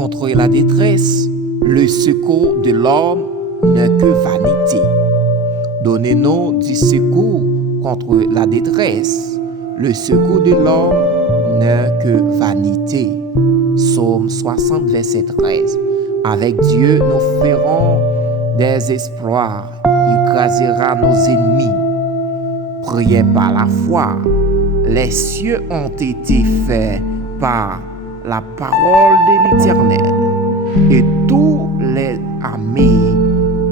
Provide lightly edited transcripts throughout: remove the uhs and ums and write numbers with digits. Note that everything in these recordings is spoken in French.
contre la détresse, le secours de l'homme n'est que vanité. Donnez-nous du secours contre la détresse, le secours de l'homme n'est que vanité. Psaume 60, verset 13. Avec Dieu, nous ferons des exploits. Il écrasera nos ennemis. Priez par la foi. Les cieux ont été faits par la parole de l'Éternel et tous les armées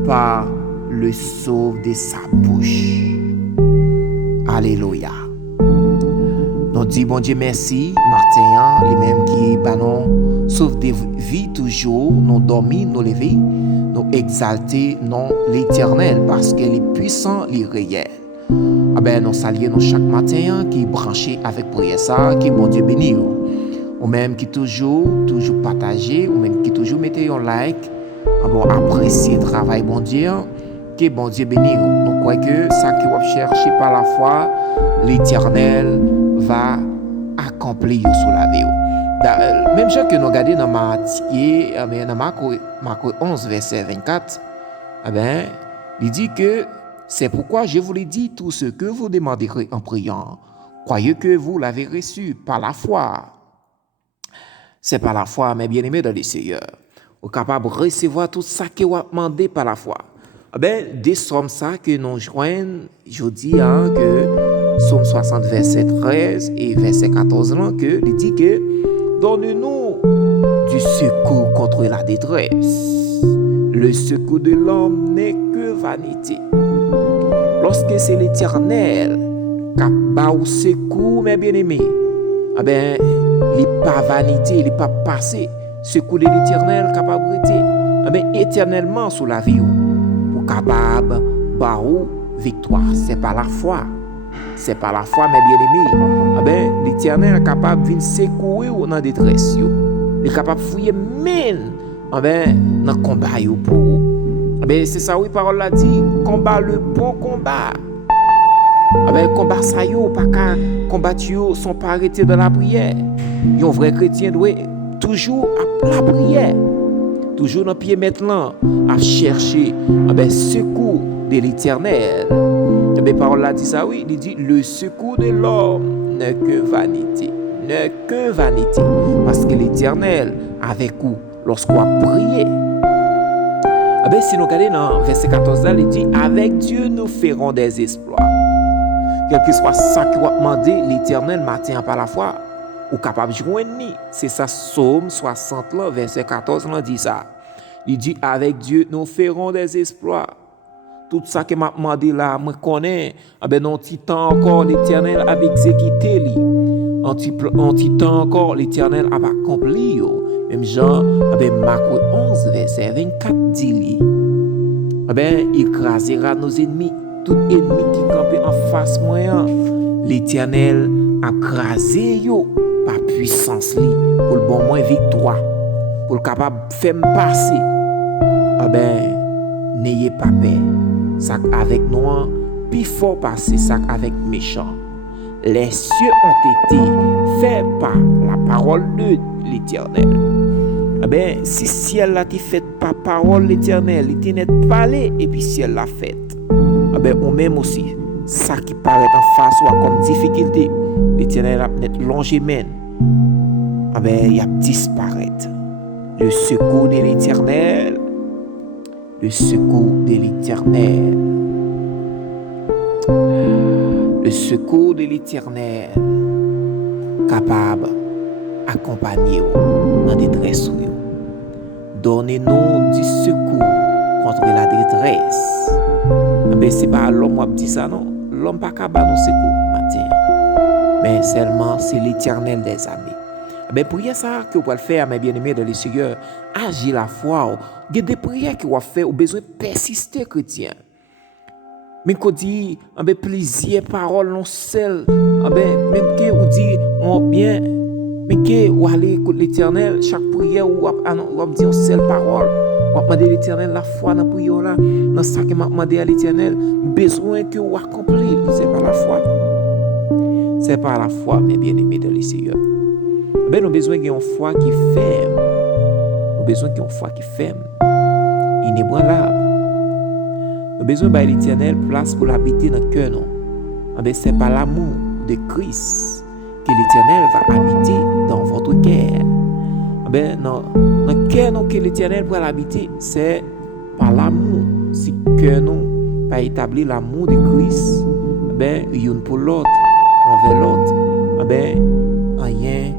par le souffle de sa bouche. Alléluia. Nous disons bon Dieu merci, Martin, lui-même qui banon sauve des vies toujours, nous dormir, nous lever, nous exalter non l'Éternel parce qu'il est puissant, il est réel. Nous saluons chaque matin qui est branché avec prière ça, qui bon Dieu béni. Ou même qui toujours partager, ou même qui toujours mettez un like, apprécier le travail bon Dieu, que bon Dieu béni. Nous croyons que ça qui va chercher par la foi, l'Éternel va accomplir sur la vie. Même chose que nous regardons dans Marc 11, verset 24, il dit que c'est pourquoi je vous l'ai dit, tout ce que vous demanderez en priant, croyez que vous l'avez reçu par la foi. C'est par la foi, mes bien-aimés dans le Seigneur. Vous êtes capable de recevoir tout ça que vous avez demandé par la foi. Des sommes ça que nous joignons, je dis que Psaume 60, verset 13 et verset 14, que il dit que donne-nous du secours contre la détresse. Le secours de l'homme n'est que vanité. Lorsque c'est l'Éternel qui a au secours, mes bien-aimés, il n'est pas vanité, il n'est pas passé. Secours de l'Éternel capable de éternellement sous la vie pour capable de victoire. C'est par la foi. C'est par la foi, mes bien-aimés. L'Éternel est capable de venir secourir dans la détresse. Il est capable de fouiller même dans le combat pour vous. C'est ça, oui, parole l'a dit, combat le bon combat. Combat ça, pas qu'à combattre, sont pas arrêtés dans la prière. Un vrai chrétien doit toujours à la prière. Toujours dans le pied maintenant, à chercher secours de l'Éternel. Parole l'a dit ça, oui, il dit le secours de l'homme n'est que vanité. N'est que vanité. Parce que l'Éternel avec vous lorsqu'on a prié. Si nous regardons dans verset 14, il dit avec Dieu nous ferons des exploits. Quel que soit ça que vous demandez, l'Éternel matin par la foi, ou capable de joindre. C'est ça, Psaume 60, verset 14, il dit ça. Il dit avec Dieu nous ferons des exploits. Tout ça que m'a demandé là, je connais. Non, petit temps encore, l'Éternel a exécuté. En petit temps encore, l'Éternel a accompli. Même Jean, Marc 11, verset 24 dit, il écrasera nos ennemis. Tout ennemi qui campe en face moyen, l'Éternel a écrasé par puissance pour le bon moins victoire, pour le capable de faire passer. N'ayez pas peur. Ça avec nous, plus fort passer ça avec méchant. Les cieux ont été faits par la parole de l'Éternel. Si ciel a été fait par parole de l'Éternel, l'Éternel parlait et puis ciel l'a fait. Ou même aussi, ça qui paraît en face ou comme difficulté, l'Éternel a peut-être longé main. Il a disparaître. Le secours de l'Éternel. Le secours de l'Éternel. Le secours de l'Éternel. Capable d'accompagner dans la détresse. Donnez-nous du secours contre la détresse. C'est pas l'homme qui dit ça, non. L'homme pas capable de nous secours matin. Mais seulement c'est l'Éternel des armées. Prière ça que vous pouvez faire, mes bien-aimés dans le Seigneur, agir la foi. Il y a des prières que vous pouvez faire, vous avez besoin de persister, chrétien. Mais qu'on dit, plusieurs paroles non seules, même que vous dit, bien, mais que vous allez écouter l'Éternel, chaque prière, vous avez dit une seule parole. Vous demandez à l'Éternel la foi dans la prière là, dans ce que vous demandez à l'Éternel, besoin que vous accomplissez. C'est par la foi. C'est par la foi, mes bien-aimés dans le Seigneur. Nous avons besoin d'une foi qui est ferme. besoin d'une foi qui ferme, inébranlable. Nous avons besoin de l'Éternel place pour l'habiter dans le cœur. C'est par l'amour de Christ que l'Éternel va habiter dans votre cœur. Dans le cœur que l'Éternel va l'habiter, c'est par l'amour. Si le cœur nous pas établi l'amour de Christ, une pour l'autre, envers l'autre, rien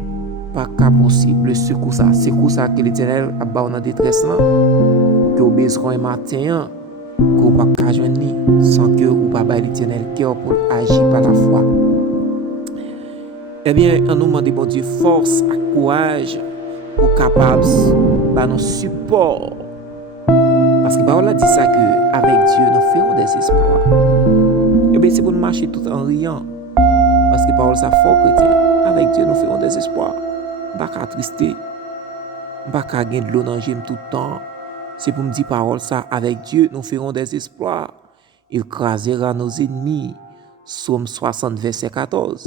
pas possible. C'est pour ça que l'Éternel a dans la détresse là, que vous besoin matin, que vous pas joindre sans que vous pas l'Éternel cœur pour agir par la foi. Eh bien, on nous demande bon Dieu force et courage pour capable de nous support. Parce que Paul a dit ça que avec Dieu nous ferons des exploits. Eh bien, c'est pour nous marcher tout en riant. Parce que Paul ça fort chrétien. Avec Dieu nous ferons des exploits. Pas qu'à trister, pas qu'à gagner de l'eau dans le tout le temps. C'est pour me dire parole ça. Avec Dieu nous ferons des exploits. Il crasera nos ennemis. Psaume 60 verset 14.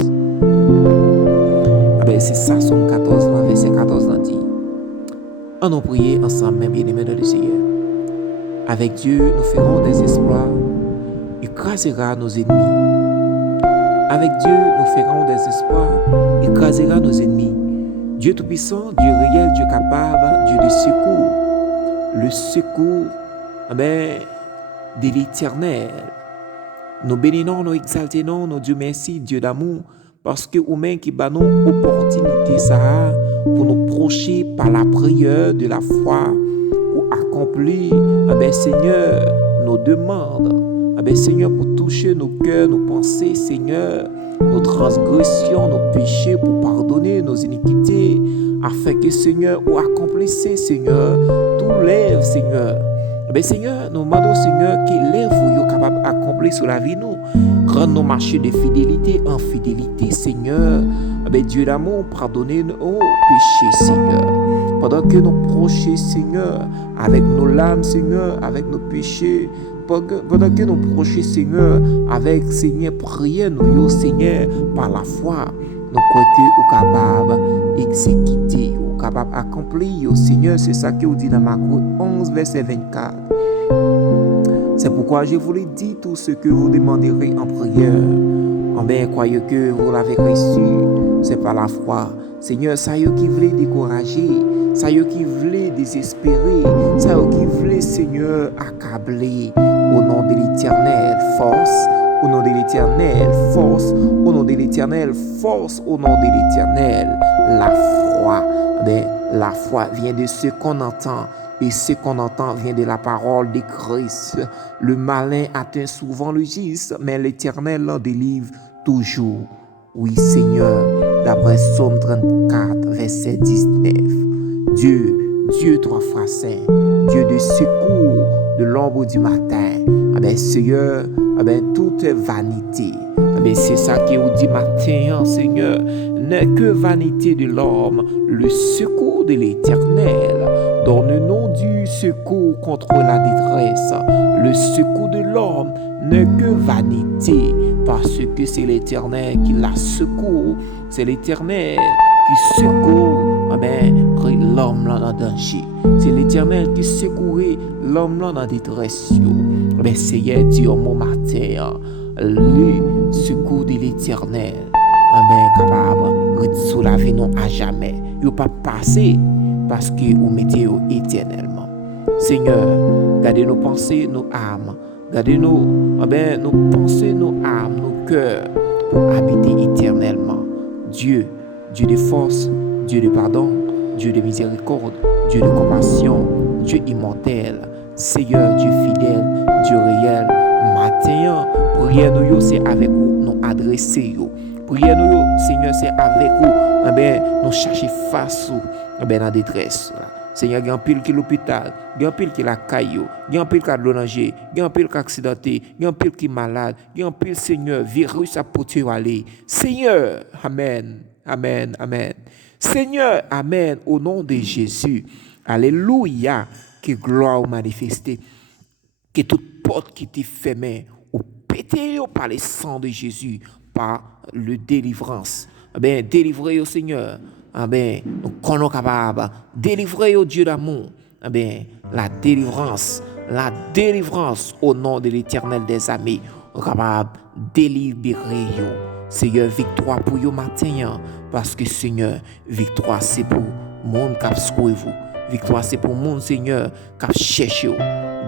C'est ça, Psaume 14, verset 14, on dit. On nous prier ensemble, mes bien-aimés dans le Seigneur. Avec Dieu, nous ferons des exploits. Il crasera nos ennemis. Avec Dieu, nous ferons des exploits. Il crasera nos ennemis. Dieu Tout-Puissant, Dieu réel, Dieu capable, Dieu de secours. Le secours de l'Éternel. Nous bénissons, nous exaltons, nous Dieu merci, Dieu d'amour. Parce que vous-même qui bat nous opportunité ça pour nous procher par la prière de la foi pour accomplir Seigneur nos demandes. Seigneur pour toucher nos cœurs, nos pensées, Seigneur, nos transgressions, nos péchés pour pardonner nos iniquités afin que Seigneur ou accomplissez Seigneur tout lève Seigneur. Seigneur, nous demandons Seigneur qui lève vous capable d'accomplir sur la vie nous. Rendre nos marchés de fidélité en fidélité, Seigneur. Dieu d'amour, pardonnez nos péchés, Seigneur. Pendant que nous prochons, Seigneur, avec nos larmes, Seigneur, avec nos péchés, pendant que nous prochons, Seigneur, avec, Seigneur, prière, nous, Seigneur, par la foi, nous croyons que nous sommes capables d'exécuter, nous sommes capables d'accomplir, Seigneur. C'est ça que vous dit dans Marc 11, verset 24. C'est pourquoi je vous l'ai dit, tout ce que vous demanderez en prière, croyez que vous l'avez reçu, c'est par la foi. Seigneur, ça y est qui voulait décourager, ça y est qui voulait désespérer, ça y est qui voulait, Seigneur, accabler. Au nom de l'Éternel, force. Au nom de l'Éternel, force. Au nom de l'Éternel, force. Au nom de l'Éternel, la foi. La foi vient de ce qu'on entend. Et ce qu'on entend vient de la parole de Christ. Le malin atteint souvent le juste, mais l'Éternel l'en délivre toujours. Oui, Seigneur, d'après Psaume 34, verset 19. Dieu, trois fois saint, Dieu de secours de l'ombre du matin. Seigneur, toute vanité. C'est ça qui vous dit matin, Seigneur, n'est que vanité de l'homme, le secours de l'Éternel. Donne-nous du secours contre la détresse. Le secours de l'homme n'est que vanité, parce que c'est l'Éternel qui la secourt. C'est l'Éternel qui secourt l'homme là dans danger. C'est l'Éternel qui secourait l'homme là dans détresse. Seigneur, Dieu, mon matin, le secours de l'Éternel, capable de sous la vie non à jamais. Il ne pas passer parce que vous mettez éternellement. Seigneur, gardez nos pensées, nos âmes, gardez nos pensées, nos âmes, nos cœurs pour habiter éternellement. Dieu de force, Dieu de pardon, Dieu de miséricorde, Dieu de compassion, Dieu immortel, Seigneur, Dieu fidèle, Dieu réel. Matin, prière nous, c'est avec vous, nous adresser. Prière nous, Seigneur, c'est avec vous, nous chercher face dans la détresse. Seigneur, il y a un pile qui est l'hôpital, il y a un pile qui est la caillou, il y a un pile qui est danger, il y a un pile qui est accidenté, il y a un pile qui est malade, il y a un pile, Seigneur, virus à porter aller. Seigneur, Amen, Amen, Amen. Seigneur, Amen, au nom de Jésus. Alléluia, que gloire au manifester, que toute porte qui t'est fermée, ou pété par le sang de Jésus, par le délivrance. Délivrez au Seigneur. nous sommes capables de délivrer au Dieu d'amour. La délivrance au nom de l'Éternel des armées, nous sommes capables de délivrer. Seigneur, victoire pour vous matin, parce que Seigneur, victoire c'est pour le monde qui a secoué vous. Victoire c'est pour le monde, Seigneur, qui a cherché.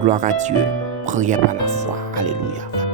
Gloire à Dieu. Priez par la foi. Alléluia.